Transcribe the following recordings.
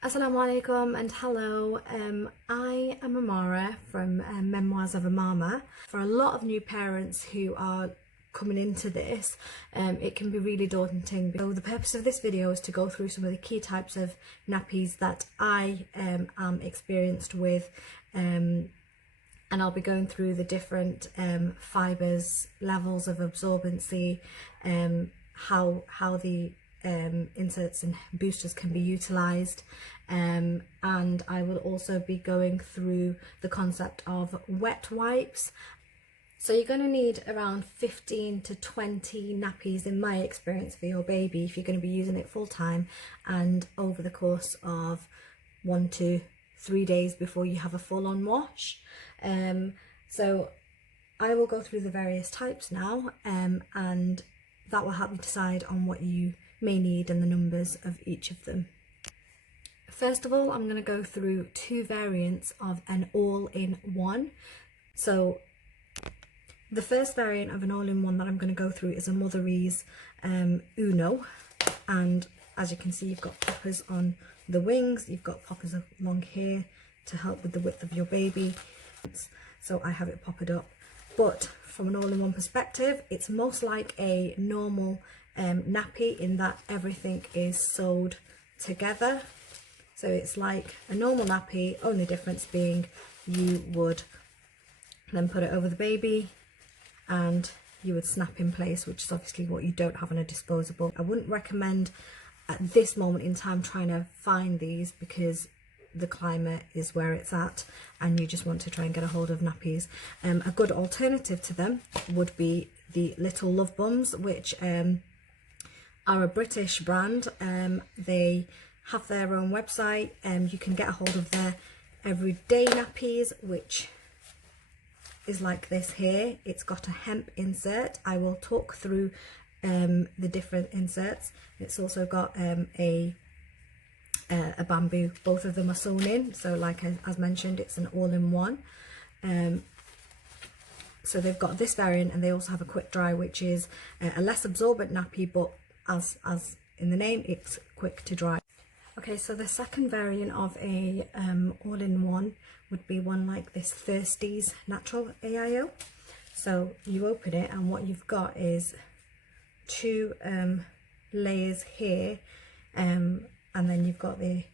Assalamu alaikum and hello. I am Amara from Memoirs of a Mama. For a lot of new parents who are coming into this, it can be really daunting. So the purpose of this video is to go through some of the key types of nappies that I am experienced with, and I'll be going through the different fibres, levels of absorbency, how the inserts and boosters can be utilised, and I will also be going through the concept of wet wipes. So you're going to need around 15 to 20 nappies in my experience for your baby if you're going to be using it full time and over the course of 1 to 3 days before you have a full-on wash. So I will go through the various types now, and that will help you decide on what you may need and the numbers of each of them. First of all, I'm going to go through two variants of an all-in-one. So the first variant of an all-in-one that I'm going to go through is a Motherese Uno, and as you can see, you've got poppers on the wings, you've got poppers along here to help with the width of your baby. So I have it poppered up, but from an all-in-one perspective, it's most like a normal nappy in that everything is sewed together. So it's like a normal nappy, only difference being you would then put it over the baby and you would snap in place, which is obviously what you don't have on a disposable. I wouldn't recommend at this moment in time trying to find these because the climate is where it's at and you just want to try and get a hold of nappies. A good alternative to them would be the Little Love Bums, which are a British brand. They have their own website, and you can get a hold of their everyday nappies, which is like this here. It's got a hemp insert. I will talk through the different inserts. It's also got a bamboo. Both of them are sewn in, so like as mentioned, it's an all-in-one. So they've got this variant, and they also have a quick dry, which is a less absorbent nappy, but as in the name, it's quick to dry. Okay, so the second variant of a all-in-one would be one like this Thirsties Natural AIO. So you open it, and what you've got is two layers here, and then you've got the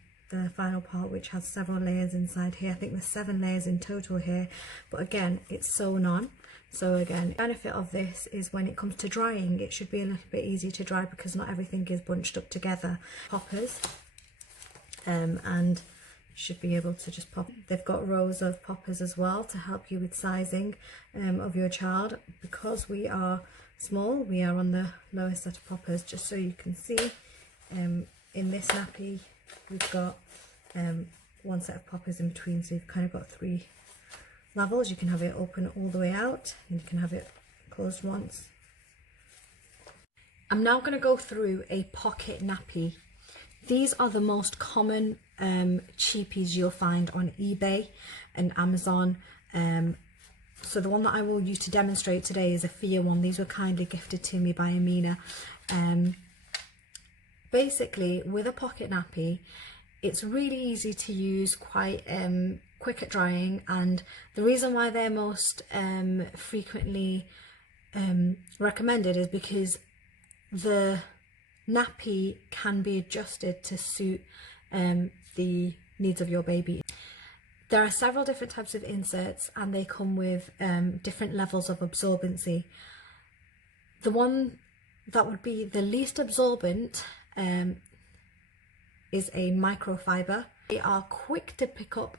final part, which has several layers inside here. I think there's 7 layers in total here, but again, it's sewn on. So again, the benefit of this is when it comes to drying, it should be a little bit easier to dry because not everything is bunched up together. Poppers, and should be able to just pop. They've got rows of poppers as well to help you with sizing of your child. Because we are small, we are on the lowest set of poppers, just so you can see. In this nappy, we've got one set of poppers in between, so you've kind of got 3 levels. You can have it open all the way out, and you can have it closed once. I'm now going to go through a pocket nappy. These are the most common cheapies you'll find on eBay and Amazon. So the one that I will use to demonstrate today is a Fia one. These were kindly gifted to me by Amina. Basically, with a pocket nappy, it's really easy to use, quite quick at drying, and the reason why they're most frequently recommended is because the nappy can be adjusted to suit the needs of your baby. There are several different types of inserts, and they come with different levels of absorbency. The one that would be the least absorbent is a microfiber. They are quick to pick up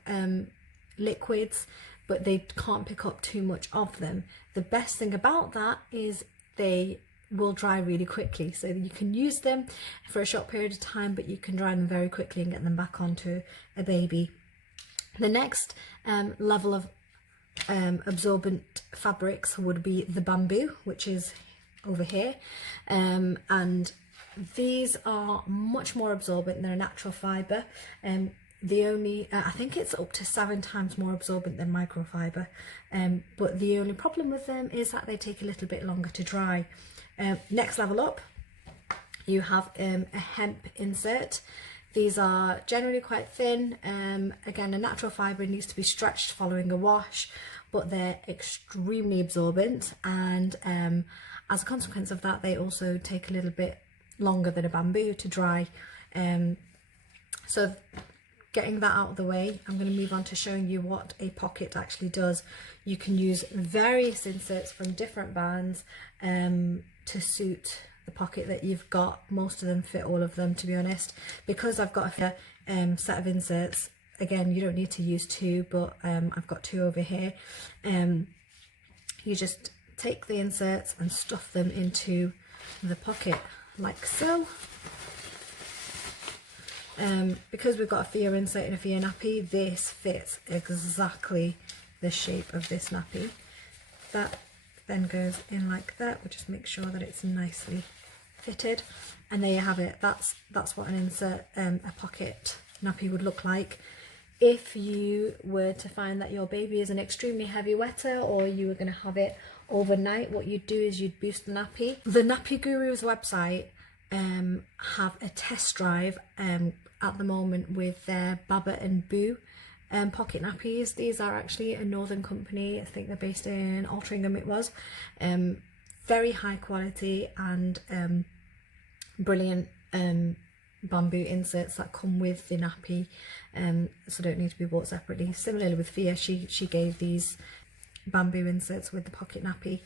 liquids, but they can't pick up too much of them. The best thing about that is they will dry really quickly, so you can use them for a short period of time, but you can dry them very quickly and get them back onto a baby. The next level of absorbent fabrics would be the bamboo, which is over here, and these are much more absorbent than a natural fibre. I think it's up to 7 times more absorbent than microfiber, but the only problem with them is that they take a little bit longer to dry. Next level up, you have a hemp insert. These are generally quite thin. Again, a natural fibre needs to be stretched following a wash, but they're extremely absorbent, and as a consequence of that, they also take a little bit longer than a bamboo to dry. So getting that out of the way, I'm going to move on to showing you what a pocket actually does. You can use various inserts from different brands to suit the pocket that you've got. Most of them fit all of them, to be honest. Because I've got a set of inserts, again, you don't need to use two, but I've got two over here. You just take the inserts and stuff them into the pocket like so. Because we've got a Fia insert in a Fia nappy, this fits exactly the shape of this nappy. That then goes in like that. We'll just make sure that it's nicely fitted, and there you have it. That's what an insert, a pocket nappy would look like. If you were to find that your baby is an extremely heavy wetter, or you were going to have it overnight, what you'd do is you'd boost the nappy. The Nappy Guru's website have a test drive at the moment with their Baba and Boo pocket nappies. These are actually a northern company. I think they're based in Altrincham, it was. Very high quality and brilliant bamboo inserts that come with the nappy, so don't need to be bought separately. Similarly with Fia, she gave these bamboo inserts with the pocket nappy.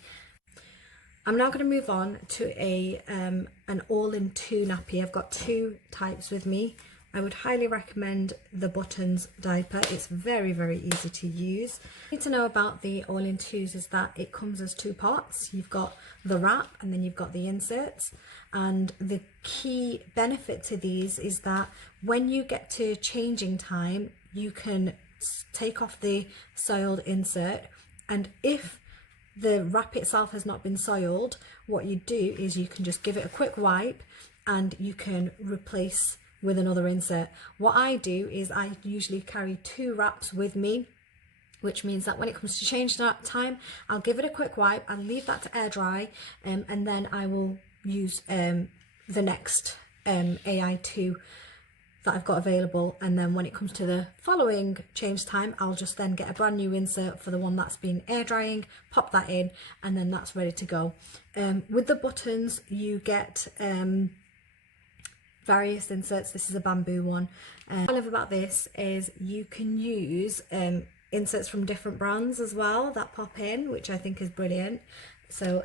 I'm now going to move on to an all-in-two nappy. I've got two types with me. I would highly recommend the Buttons diaper. It's very, very easy to use. What you need to know about the all-in-twos is that it comes as two parts. You've got the wrap and then you've got the inserts. And the key benefit to these is that when you get to changing time, you can take off the soiled insert, and if the wrap itself has not been soiled, what you do is you can just give it a quick wipe and you can replace with another insert. What I do is I usually carry two wraps with me, which means that when it comes to change that time, I'll give it a quick wipe and leave that to air dry, and then I will use the next AI2 that I've got available, and then when it comes to the following change time, I'll just then get a brand new insert for the one that's been air drying, pop that in, and then that's ready to go. With the Buttons, you get various inserts. This is a bamboo one. What I love about this is you can use inserts from different brands as well that pop in, which I think is brilliant. So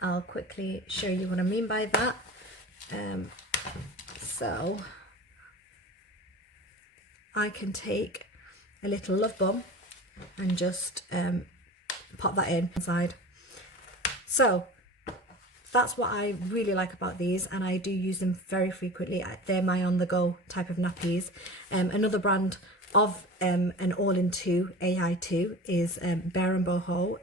I'll quickly show you what I mean by that. So I can take a little love bum and just pop that in inside. So that's what I really like about these, and I do use them very frequently. They're my on-the-go type of nappies. Another brand of an all-in-two AI2 is Bear and Boho.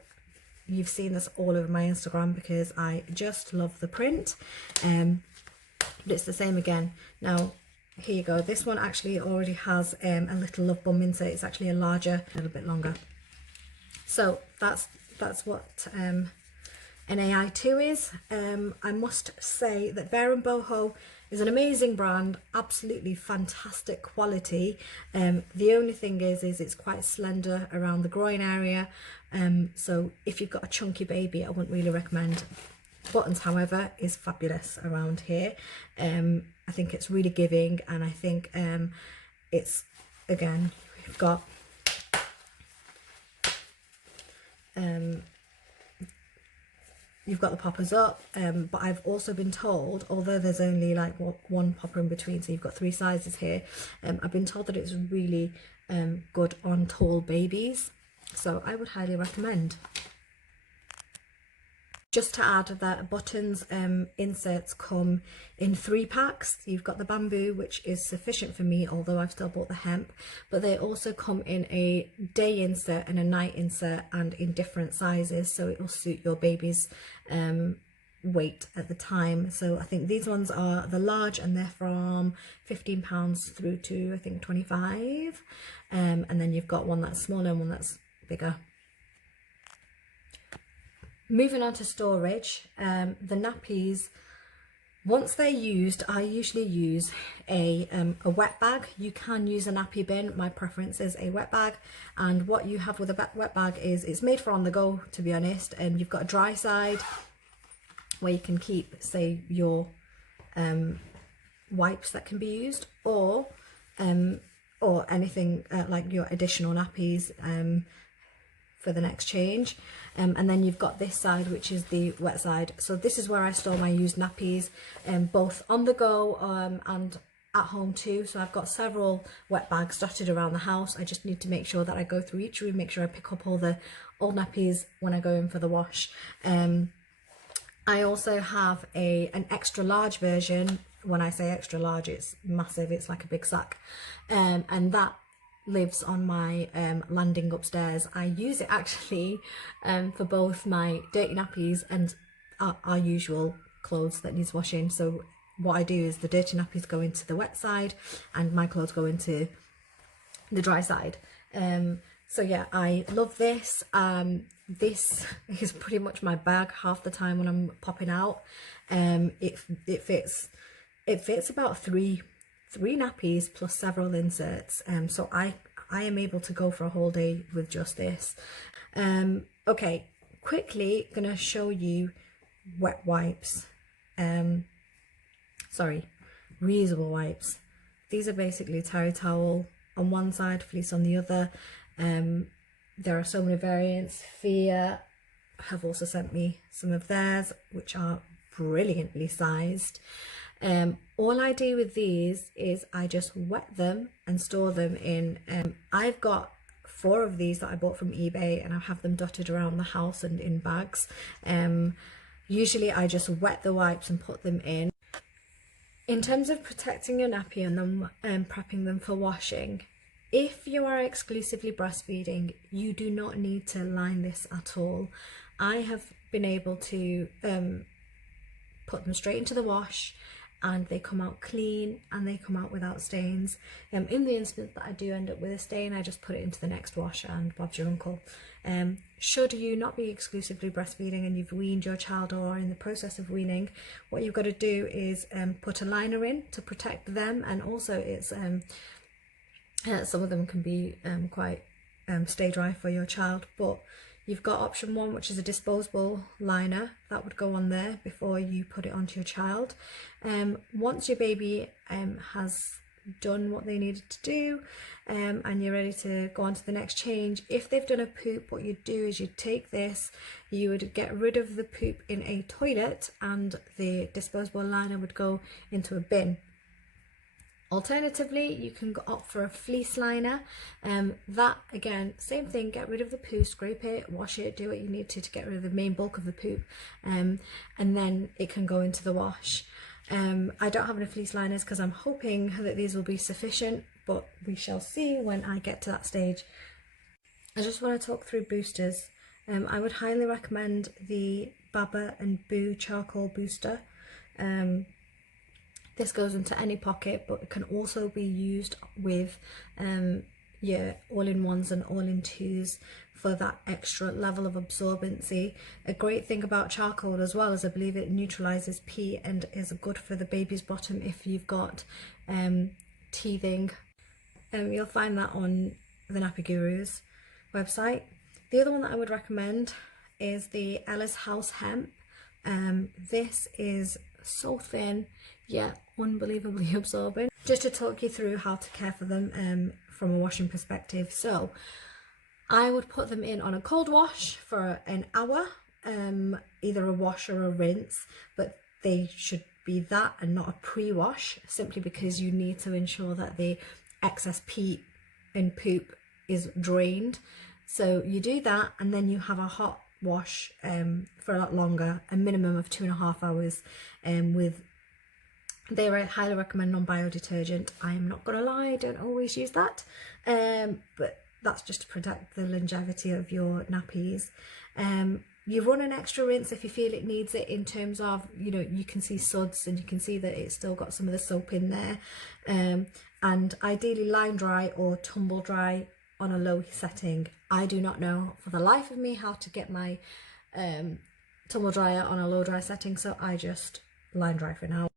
You've seen this all over my Instagram because I just love the print. But it's the same again. Now, here you go. This one actually already has a little love bum insert. It's actually a little bit longer. So that's what an AI2 is. I must say that Bear and Boho is an amazing brand, absolutely fantastic quality. The only thing is it's quite slender around the groin area. So if you've got a chunky baby, I wouldn't really recommend. Buttons, however, is fabulous around here. I think it's really giving, and I think it's, again, we've got you've got the poppers up, but I've also been told, although there's only like one popper in between, so you've got three sizes here, I've been told that it's really good on tall babies, so I would highly recommend. Just to add that Buttons inserts come in 3 packs. You've got the bamboo, which is sufficient for me, although I've still bought the hemp, but they also come in a day insert and a night insert, and in different sizes, so it will suit your baby's weight at the time. So I think these ones are the large, and they're from £15 through to I think 25, and then you've got one that's smaller and one that's bigger. Moving on to storage, the nappies Once they're used, I usually use a wet bag. You can use a nappy bin. My preference is a wet bag. And what you have with a wet bag is it's made for on the go, to be honest. And you've got a dry side where you can keep, say, your wipes that can be used, or anything like your additional nappies for the next change. And then you've got this side, which is the wet side. So this is where I store my used nappies, both on the go and at home too. So I've got several wet bags dotted around the house. I just need to make sure that I go through each room, make sure I pick up all the old nappies when I go in for the wash. I also have an extra large version. When I say extra large, it's massive, it's like a big sack, and that lives on my landing upstairs. I use it actually for both my dirty nappies and our usual clothes that needs washing. So what I do is the dirty nappies go into the wet side and my clothes go into the dry side. So yeah, I love this. This is pretty much my bag half the time when I'm popping out. It fits about three nappies plus several inserts. So I am able to go for a whole day with just this. Okay, quickly gonna show you wet wipes. Sorry, reusable wipes. These are basically terry towel on one side, fleece on the other. There are so many variants. Fia have also sent me some of theirs, which are brilliantly sized. All I do with these is I just wet them and store them in, I've got 4 of these that I bought from eBay, and I have them dotted around the house and in bags. Usually I just wet the wipes and put them in. In terms of protecting your nappy and then prepping them for washing, if you are exclusively breastfeeding, you do not need to line this at all. I have been able to put them straight into the wash, and they come out clean and they come out without stains. In the instance that I do end up with a stain, I just put it into the next wash and Bob's your uncle. Should you not be exclusively breastfeeding and you've weaned your child or are in the process of weaning, what you've got to do is put a liner in to protect them, and also it's some of them can be quite stay dry for your child, but you've got option 1, which is a disposable liner that would go on there before you put it onto your child. Once your baby has done what they needed to do and you're ready to go on to the next change, if they've done a poop, what you'd do is you'd take this, you would get rid of the poop in a toilet, and the disposable liner would go into a bin. Alternatively, you can opt for a fleece liner. That again, same thing, get rid of the poo, scrape it, wash it, do what you need to get rid of the main bulk of the poop, and then it can go into the wash. I don't have any fleece liners because I'm hoping that these will be sufficient, but we shall see when I get to that stage. I just want to talk through boosters. I would highly recommend the Baba and Boo charcoal booster. This goes into any pocket, but it can also be used with your all-in-ones and all-in-twos for that extra level of absorbency. A great thing about charcoal as well is I believe it neutralizes pee and is good for the baby's bottom if you've got teething. You'll find that on the Nappy Guru's website. The other one that I would recommend is the Ella's House Hemp. This is so thin yet unbelievably absorbent. Just to talk you through how to care for them from a washing perspective. So I would put them in on a cold wash for an hour, either a wash or a rinse, but they should be that and not a pre-wash, simply because you need to ensure that the excess pee and poop is drained. So you do that, and then you have a hot wash for a lot longer, a minimum of 2.5 hours, with they highly recommend non-bio detergent. I'm not gonna lie, I don't always use that, but that's just to protect the longevity of your nappies. You run an extra rinse if you feel it needs it, in terms of, you know, you can see suds and you can see that it's still got some of the soap in there, and ideally line dry or tumble dry on a low setting. I do not know for the life of me how to get my tumble dryer on a low dry setting, so I just line dry for now.